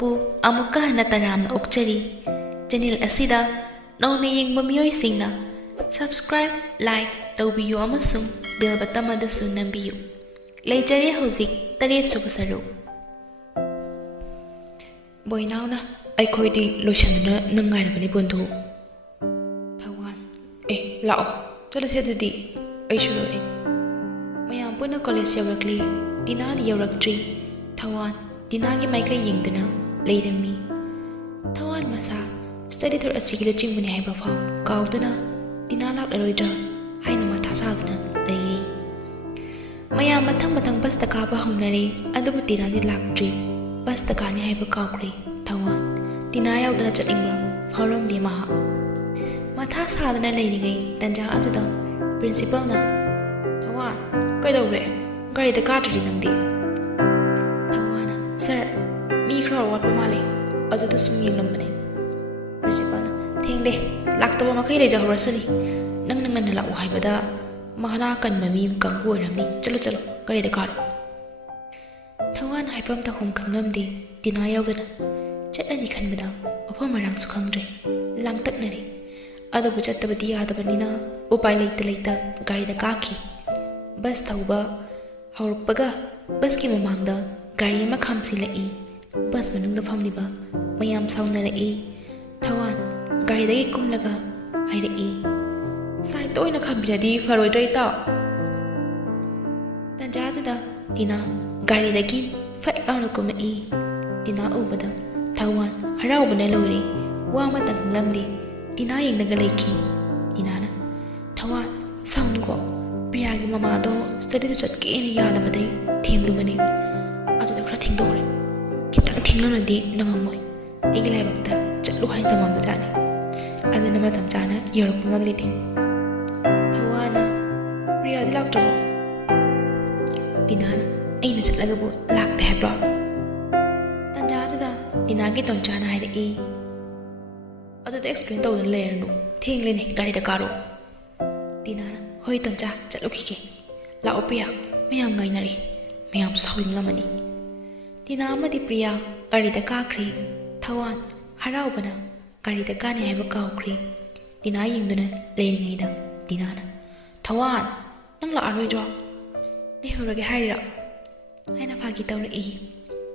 ꯑꯗꯣꯝꯕꯨ ꯑꯃꯨꯛꯀ ꯍꯟꯅ ꯇꯔꯥꯝꯅ ꯑꯣꯛꯆꯔꯤ ꯆꯦꯅꯦꯜ ꯑꯁꯤꯗ ꯅꯧꯅ ꯌꯦꯡꯕ ꯃꯤꯑꯣꯏꯁꯤꯡꯅ ꯁꯕꯁꯀ꯭ꯔꯥꯏꯕ ꯂꯥꯏꯛ ꯇꯧꯕꯤꯌꯨ ꯑꯃꯁꯨꯡ ꯕꯦꯜ ꯕꯇꯟ ꯑꯗꯨꯁꯨ ꯅꯝꯕꯤꯌꯨ ꯂꯩꯖꯔꯦ ꯍꯧꯖꯤꯛ 7th ꯁꯔꯨꯛ ꯕꯣꯏꯅꯥꯎꯅ ꯑꯩꯈꯣꯏꯗꯤ ꯂꯣꯏꯁꯤꯟꯗꯨꯅ ꯅꯪ ꯉꯥꯏꯔꯕꯅꯤ ꯕꯣꯟꯙꯨ ꯊꯋꯥꯟ ꯂꯥꯛꯑꯣ ꯆꯠꯂꯁꯦ ꯑꯗꯨꯗꯤ ꯑꯩꯁꯨ ꯂꯣꯏꯔꯦ ꯃꯌꯥꯝ ꯄꯨꯟꯅ ꯀꯣꯂꯦꯖ ꯌꯧꯔꯛꯂꯤ ꯇꯤꯅꯥꯗꯤ ꯌꯧꯔꯛꯇ꯭ꯔꯤ ꯊꯋꯥꯟ ꯇꯤꯅꯥꯒꯤ ꯃꯥꯏꯀꯩ ꯌꯦꯡꯗꯨꯅ ꯂꯩꯔꯝꯃꯤ ꯊꯋꯥꯟ ꯃꯁꯥ ꯁ꯭ꯇꯗꯤ ꯇꯨꯔ ꯑꯁꯤꯒꯤ ꯂꯨꯆꯤꯡꯕꯅꯤ ꯍꯥꯏꯕ ꯐꯥꯎ ꯀꯥꯎꯗꯨꯅ ꯇꯤꯅꯥ ꯂꯥꯛꯂꯔꯣꯏꯗ꯭ꯔꯥ ꯍꯥꯏꯅ ꯃꯊꯥ ꯁꯥꯗꯨꯅ ꯂꯩꯔꯤ ꯃꯌꯥꯝ ꯃꯊꯪ ꯕꯁꯇ ꯀꯥꯕ ꯍꯧꯅꯔꯦ ꯑꯗꯨꯕꯨ ꯇꯤꯅꯥꯗꯤ ꯂꯥꯛꯇ꯭ꯔꯤ ꯕꯁꯇ ꯀꯥꯅꯤ ꯍꯥꯏꯕ ꯀꯥꯎꯈ꯭ꯔꯦ ꯊꯋꯥꯟ ꯇꯤꯅꯥ ꯌꯥꯎꯗꯅ ꯆꯠꯅꯤꯡꯕ ꯐꯥꯎꯔꯝꯗꯦ ꯃꯍꯥꯛ ꯃꯊꯥ ꯁꯥꯗꯅ ꯂꯩꯔꯤꯉꯩ ꯇꯟꯖꯥ ꯑꯗꯨꯗ ꯄ꯭ꯔꯤꯟꯁꯤꯄꯜꯅ ꯊꯋꯥꯟ ꯀꯩꯗꯧꯔꯦ ꯒꯥꯔꯤꯗ ꯀꯥꯗ꯭ꯔꯗꯤ ꯅꯪꯗꯤ ꯊꯋꯥꯟꯅ ꯁꯥꯔ ꯃꯤ ꯈꯔ ꯋꯥꯠꯄ ꯃꯥꯜꯂꯦ ꯑꯗꯨꯗ ꯁꯨꯝ ꯌꯦꯡꯂꯝꯕꯅꯦ ꯄ꯭ꯔꯤꯟꯁꯤꯄꯜꯅ ꯊꯦꯡꯂꯦ ꯂꯥꯛꯇꯕ ꯃꯈꯩ ꯂꯩꯖꯍꯧꯔꯁꯅꯤ ꯅꯪꯅ ꯉꯟꯅ ꯂꯥꯛꯎ ꯍꯥꯏꯕꯗ ꯃꯅꯥ ꯀꯟꯕ ꯃꯤ ꯀꯥꯡꯕꯨ ꯑꯣꯏꯔꯝꯅꯤ ꯆꯠꯂꯣ ꯒꯥꯔꯤꯗ ꯀꯥꯔꯣ ꯊꯋꯥꯟ ꯍꯥꯏꯐꯝ ꯇꯧꯐꯝ ꯈꯪꯂꯝꯗꯦ ꯇꯤꯅꯥ ꯌꯥꯎꯗꯅ ꯆꯠꯂꯅꯤ ꯈꯟꯕꯗ ꯃꯐꯝ ꯃꯔꯥꯡꯁꯨ ꯈꯪꯗ꯭ꯔꯦ ꯂꯥꯡꯇꯛꯅꯔꯦ ꯑꯗꯨꯕꯨ ꯆꯠꯇꯕꯗꯤ ꯌꯥꯗꯕꯅꯤꯅ ꯎꯄꯥꯏ ꯂꯩꯇ ꯒꯥꯔꯤꯗ ꯀꯥꯈꯤ ꯕꯁ ꯊꯧꯕ ꯍꯧꯔꯛꯄꯒ ꯕꯁꯀꯤ ꯃꯃꯥꯡꯗ ꯒꯥꯔꯤ ꯑꯃ ꯈꯥꯝꯖꯤꯜꯂꯛꯏ ꯕꯁ ꯃꯅꯨꯡꯗ ꯐꯝꯂꯤꯕ ꯃꯌꯥꯝ ꯁꯥꯎꯅꯔꯛꯏ ꯊꯋꯥꯟ ꯒꯥꯔꯤꯗꯒꯤ ꯀꯨꯝꯂꯒ ꯍꯥꯏꯔꯛꯏ ꯁꯥꯏꯠꯇ ꯑꯣꯏꯅ ꯈꯥꯝꯕꯤꯔꯗꯤ ꯐꯔꯣꯏꯗ꯭ꯔꯥ ꯏꯇꯥꯎ ꯇꯟꯖꯥꯗꯨꯗ ꯇꯤꯅꯥ ꯒꯥꯔꯤꯗꯒꯤ ꯐꯠ ꯂꯥꯎꯅ ꯀꯨꯝꯃꯛꯏ ꯇꯤꯅꯥ ꯎꯕꯗ ꯊꯋꯥꯟ ꯍꯔꯥꯎꯕꯅ ꯂꯣꯏꯔꯦ ꯋꯥ ꯑꯃꯇ ꯈꯪꯂꯝꯗꯦ ꯇꯤꯅꯥ ꯌꯦꯡꯂꯒ ꯂꯩꯈꯤ ꯇꯤꯅꯥꯅ ꯊꯋꯥꯟ ꯁꯥꯎꯅꯨꯀꯣ ꯄ꯭ꯔꯤꯌꯥꯒꯤ ꯃꯃꯥꯗꯣ ꯁ꯭ꯇꯗꯤꯗ ꯆꯠꯀꯦꯅ ꯌꯥꯗꯕꯗꯩ ꯊꯦꯝꯂꯨꯕꯅꯤ ꯑꯗꯨꯗ ꯈꯔ ꯊꯦꯡꯗꯣꯛꯈ꯭ꯔꯦ ꯈꯤꯇꯪ ꯊꯦꯡꯂꯝꯃꯗꯤ ꯅꯪꯉꯝꯃꯣꯏ ꯑꯩꯒꯤ ꯂꯥꯏꯕꯛꯇ ꯆꯠꯂꯨ ꯍꯥꯏꯅ ꯇꯝꯃꯝꯕꯖꯥꯠꯅꯤ ꯑꯗꯨꯅ ꯃꯇꯝ ꯆꯥꯅ ꯌꯧꯔꯛꯄ ꯉꯝꯂꯤꯅꯤ ꯊꯋꯥꯟꯅ ꯄ꯭ꯔꯤꯌꯥꯗꯤ ꯂꯥꯛꯇ꯭ꯔꯕꯣ ꯇꯤꯅꯥꯅ ꯑꯩꯅ ꯆꯠꯂꯒꯕꯨ ꯂꯥꯛꯇꯦ ꯍꯥꯏꯕ꯭ꯔꯣ ꯇꯟꯖꯥꯗꯨꯗ ꯇꯤꯅꯥꯒꯤ ꯇꯣꯟꯆꯥꯅ ꯍꯥꯏꯔꯛꯏ ꯑꯗꯨꯗ ꯑꯦꯛꯁꯄ꯭ꯂꯦꯟ ꯇꯧꯗꯨꯅ ꯂꯩꯔꯅꯨ ꯊꯦꯡꯂꯦꯅꯦ ꯒꯥꯔꯤꯗ ꯀꯥꯔꯣ ꯇꯤꯅꯥꯅ ꯍꯣꯏ ꯇꯣꯟꯆꯥ ꯆꯠꯂꯨꯈꯤꯒꯦ ꯂꯥꯛꯑꯣ ꯄ꯭ꯔꯤꯌꯥ ꯃꯌꯥꯝ ꯉꯥꯏꯅꯔꯦ ꯃꯌꯥꯝꯁꯨ ꯁꯥꯎꯅꯤꯡꯂꯝꯃꯅꯤ ꯇꯤꯅꯥ ꯑꯃꯗꯤ ꯄ꯭ꯔꯤꯌꯥ ꯒꯥꯔꯤꯗ ꯀꯥꯈ꯭ꯔꯦ ꯊꯋꯥꯟ ꯍꯔꯥꯎꯕꯅ ꯒꯥꯔꯤꯗ ꯀꯥꯅꯤ ꯍꯥꯏꯕ ꯀꯥꯎꯈ꯭ꯔꯦ ꯇꯤꯅꯥ ꯌꯦꯡꯗꯨꯅ ꯂꯩꯔꯤꯉꯩꯗ ꯇꯤꯅꯥꯅ ꯊꯋꯥꯟ ꯅꯪ ꯂꯥꯛꯑꯔꯣꯏꯗ꯭ꯔꯣ ꯂꯩꯍꯧꯔꯒꯦ ꯍꯥꯏꯔꯤꯔꯣ ꯍꯥꯏꯅ ꯐꯥꯒꯤ ꯇꯧꯔꯛꯏ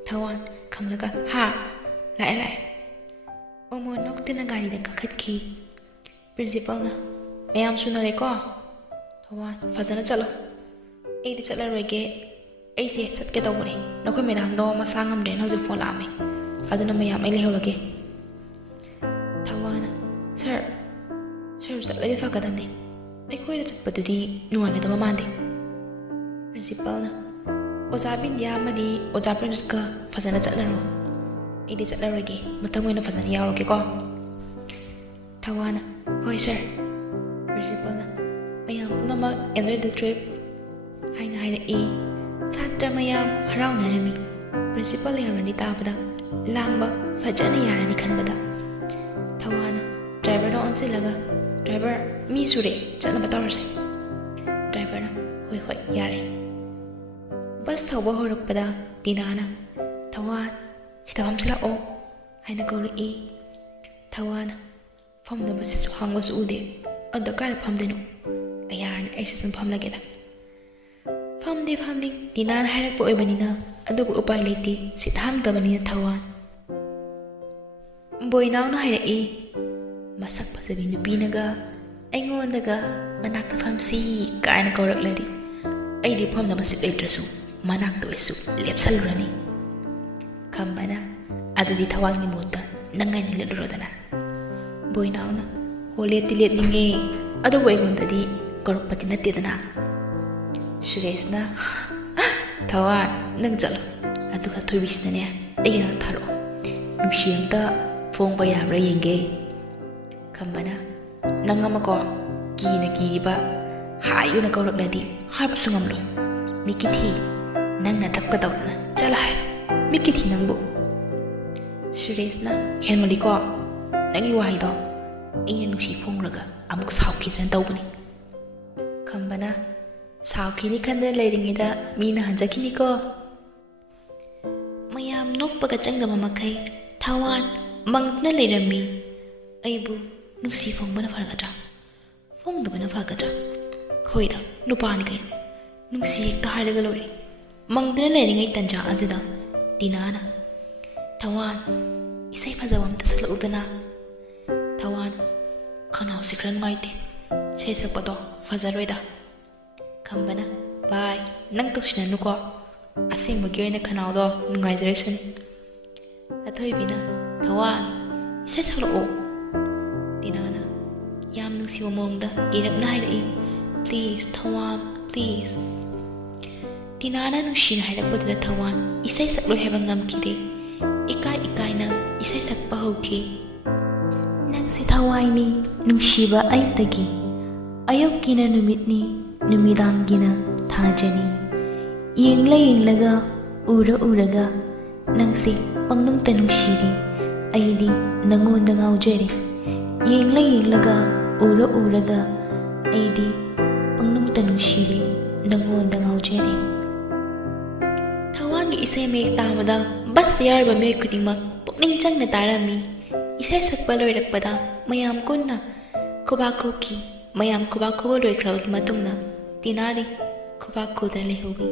ꯊꯋꯥꯟ ꯈꯪꯂꯒ ꯂꯥꯛꯑꯦ ꯎꯃꯣꯟ ꯅꯣꯛꯇꯨꯅ ꯒꯥꯔꯤꯗ ꯀꯥꯈꯠꯈꯤ ꯄ꯭ꯔꯤꯟꯁꯤꯄꯜꯅ ꯃꯌꯥꯝ ꯁꯨꯅꯔꯦꯀꯣ ꯊꯋꯥꯟ ꯐꯖꯅ ꯆꯠꯂꯣ ꯑꯩꯗꯤ ꯆꯠꯂꯔꯣꯏꯒꯦ ꯑꯩꯁꯦ ꯆꯠꯀꯦ ꯇꯧꯕꯅꯦ ꯅꯈꯣꯏ ꯃꯦꯗꯥꯝꯗꯣ ꯃꯁꯥ ꯉꯝꯗ꯭ꯔꯦꯅ ꯍꯧꯖꯤꯛ ꯐꯣꯟ ꯂꯥꯛꯑꯝꯃꯦ ꯑꯗꯨꯅ ꯃꯌꯥꯝ ꯑꯩ ꯂꯩꯍꯧꯔꯒꯦ ꯊꯋꯥꯟꯅ ꯁꯥꯔ ꯆꯠꯂꯗꯤ ꯐꯒꯗꯕꯅꯤ ꯑꯩꯈꯣꯏꯅ ꯆꯠꯄꯗꯨꯗꯤ ꯅꯨꯡꯉꯥꯏꯒꯗꯕ ꯃꯥꯟꯗꯦ ꯄ꯭ꯔꯤꯟꯁꯤꯄꯜꯅ ꯑꯣꯖꯥ ꯕꯤꯟꯗꯤꯌꯥ ꯑꯃꯗꯤ ꯑꯣꯖꯥ ꯄ꯭ꯔꯤꯟꯁꯀ ꯐꯖꯅ ꯆꯠꯂꯔꯣ ꯑꯩꯗꯤ ꯆꯠꯂꯔꯣꯏꯒꯦ ꯃꯊꯪ ꯑꯣꯏꯅ ꯐꯖꯅ ꯌꯥꯎꯔꯒꯦꯀꯣ ꯊꯋꯥꯟꯅ ꯍꯣꯏ ꯁꯥꯔ ꯄ꯭ꯔꯤꯟꯁꯤꯄꯜꯅ ꯃꯌꯥꯝ ꯄꯨꯝꯅꯃꯛ ꯑꯦꯟꯖꯣꯏ ꯗ ꯇ꯭ꯔꯤꯞ ꯍꯥꯏꯅ ꯍꯥꯏꯔꯛꯏ ꯁꯥꯇ꯭ꯔ ꯃꯌꯥꯝ ꯍꯔꯥꯎꯅꯔꯝꯃꯤ ꯄ꯭ꯔꯤꯟꯁꯤꯄꯜ ꯂꯩꯍꯧꯔꯅꯤ ꯇꯥꯕꯗ ꯂꯥꯡꯕ ꯐꯖꯅ ꯌꯥꯔꯅꯤ ꯈꯟꯕꯗ ꯊꯋꯥꯟꯅ ꯗ꯭ꯔꯥꯏꯚꯔꯗ ꯑꯣꯟꯁꯤꯜꯂꯒ ꯗ꯭ꯔꯥꯏꯚꯔ ꯃꯤ ꯁꯨꯔꯦ ꯆꯠꯅꯕ ꯇꯧꯔꯁꯦ ꯗ꯭ꯔꯥꯏꯚꯔꯅ ꯍꯣꯏ ꯌꯥꯔꯦ ꯕꯁ ꯊꯧꯕ ꯍꯧꯔꯛꯄꯗ ꯇꯤꯅꯥꯅ ꯊꯋꯥꯟ ꯁꯤꯗ ꯐꯝꯁꯤꯜꯂꯛꯑꯣ ꯍꯥꯏꯅ ꯀꯧꯔꯛꯏ ꯊꯋꯥꯟꯅ ꯐꯝꯅꯕꯁꯤꯁꯨ ꯍꯥꯡꯕꯁꯨ ꯎꯗꯦ ꯑꯗꯨꯗ ꯀꯥꯏꯗ ꯐꯝꯗꯣꯏꯅꯣ ꯌꯥꯔꯅꯤ ꯑꯩꯁꯦ ꯁꯨꯝ ꯐꯝꯂꯒꯦꯗ ꯐꯝꯅꯤꯡ ꯇꯤꯅꯥꯅ ꯍꯥꯏꯔꯛꯄ ꯑꯣꯏꯕꯅꯤꯅ ꯑꯗꯨꯕꯨ ꯎꯄꯥꯏ ꯂꯩꯇꯦ ꯁꯤꯠ ꯍꯥꯡꯗꯕꯅꯤꯅ ꯊꯋꯥꯟ ꯕꯣꯏꯅꯥꯎꯅ ꯍꯥꯏꯔꯛꯏ ꯃꯁꯛ ꯐꯖꯕꯤ ꯅꯨꯄꯤꯅꯒ ꯑꯩꯉꯣꯟꯗꯒ ꯃꯅꯥꯛꯇ ꯐꯝꯁꯤ ꯀꯥꯏꯅ ꯀꯧꯔꯛꯂꯗꯤ ꯑꯩꯗꯤ ꯐꯝꯅꯕ ꯁꯤꯠ ꯂꯩꯇ꯭ꯔꯁꯨ ꯃꯅꯥꯛꯇ ꯑꯣꯏꯁꯨ ꯂꯦꯞꯁꯜꯂꯨꯔꯅꯤ ꯈꯝꯕꯅ ꯑꯗꯨꯗꯤ ꯊꯋꯥꯟꯒꯤ ꯃꯍꯨꯠꯇ ꯅꯪ ꯉꯥꯏꯅ ꯂꯦꯞꯂꯨꯔꯣꯗꯅ ꯕꯣꯏꯅꯥꯎꯅ ꯍꯣ ꯂꯦꯞꯇꯤ ꯂꯦꯞꯅꯤꯡꯉꯦ ꯑꯗꯨꯕꯨ ꯑꯩꯉꯣꯟꯗꯗꯤ ꯀꯧꯔꯛꯄꯗꯤ ꯅꯠꯇꯦꯗꯅ ꯁꯨꯔꯦꯁꯅ ꯊꯋꯥꯟ ꯅꯪ ꯆꯠꯂꯣ ꯑꯗꯨꯒ ꯊꯣꯏꯕꯤꯁꯤꯅꯅꯦ ꯑꯩꯒꯤ ꯉꯥꯛ ꯊꯥꯔꯛꯑꯣ ꯅꯨꯡꯁꯤ ꯑꯝꯇ ꯐꯣꯡꯕ ꯌꯥꯕ꯭ꯔꯥ ꯌꯦꯡꯒꯦ ꯈꯝꯕꯅ ꯅꯪ ꯑꯃꯀꯣ ꯀꯤꯔꯤꯕ ꯍꯥꯏꯌꯨꯅ ꯀꯧꯔꯛꯂꯗꯤ ꯍꯥꯏꯕꯁꯨ ꯉꯝꯂꯣꯏ ꯃꯤꯀꯤꯊꯤ ꯅꯪꯅ ꯊꯛꯄ ꯇꯧꯗꯅ ꯆꯠꯂ ꯍꯥꯏ ꯃꯤꯀꯤꯊꯤ ꯅꯪꯕꯨ ꯁꯨꯔꯦꯁꯅ ꯍꯦꯟꯃꯜꯂꯤꯀꯣ ꯅꯪꯒꯤ ꯋꯥꯍꯩꯗꯣ ꯑꯩꯅ ꯅꯨꯡꯁꯤ ꯐꯣꯡꯂꯒ ꯑꯃꯨꯛ ꯁꯥꯎꯈꯤꯗꯅ ꯇꯧꯕꯅꯤ ꯈꯝꯕꯅ ꯁꯥꯎꯈꯤꯅꯤ ꯈꯟꯗꯅ ꯂꯩꯔꯤꯉꯩꯗ ꯃꯤꯅ ꯍꯟꯖꯈꯤꯅꯤꯀꯣ ꯃꯌꯥꯝ ꯅꯣꯛꯄꯒ ꯆꯪꯗꯕ ꯃꯈꯩ Tawan mangtna leirami aibu nusi fongbana fargadra fongdabana fargadra khoida nupani kai nusi ekta haraga lori mangtna leiringai tanja aduda dinana Tawan isai fajawam tasala udana Tawan khanau sikran maiti sesa pado fajaroida kambana bye nang tosina nuko asing bagi oina khanau do nungai jaresan Athoi bina Tawan isai saklo o Dinana yam nusi momda irap nai please Tawan please Dinana nusi na harap da Tawan isai saklo heba ngam kide ikai na isai sakpa hoki nang si Thawai ni nusi ba ai tagi ayok kina numit ni numidang gina thajani yenglaga uraga nang si pangnung tanung shiri aidi nangonda ngaujeri yenglaga uraga aidi pangnung tanung shiri nangonda ngaujeri Tawan gi isai mek tamada bas tayar ba me kudingmak pukning changna tarami isai sakpa loirakpada mayam kunna kobakoki mayam kobako loikrabagi matungna tinadi kobako dra lehobi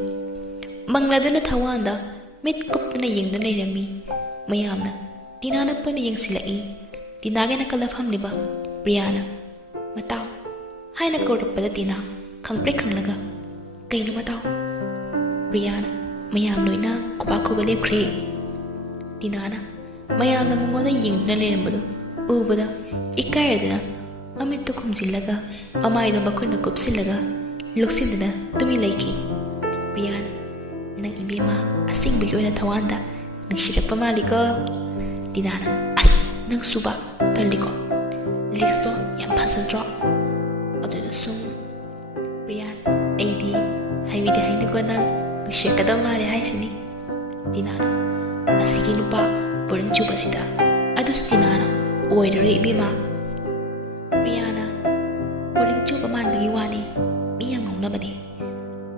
mangladuna Tawanda mit kupna yengduna leirami mayamna tinana pana yengsilai tinagena kalafam liba Briana matao haina korokpada tina khangpre khanglaga kaino matao Briana mayam loina kobako gale kre tinana mayamna mumona yengduna leirambadu ubada ikayadana amittu khumjillaga amaida makhuna kupsillaga luksindana tumi laiki Briana nang ibima asing bigi oina Tawanda nang shirappa maliko Dinana as nang suba taliko lyrics to yam phajadro aduda sum Brian aidi haibidi hainako na shekada mari haisini Dinana asigi nupa boring chuba sida adus Dinana oidare ibima Briana boring chuba man bigi wani iyang ngonabani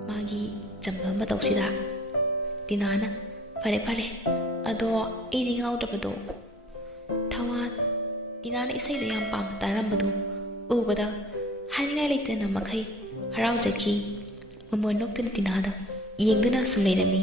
magi jamba matawsida Dinana fare ado idi ngaudabado Tawan Dinana isai do yam pam tarambado ubada haningai leitana makai haraujaki mamon noktana Dinada yengdana sumleirami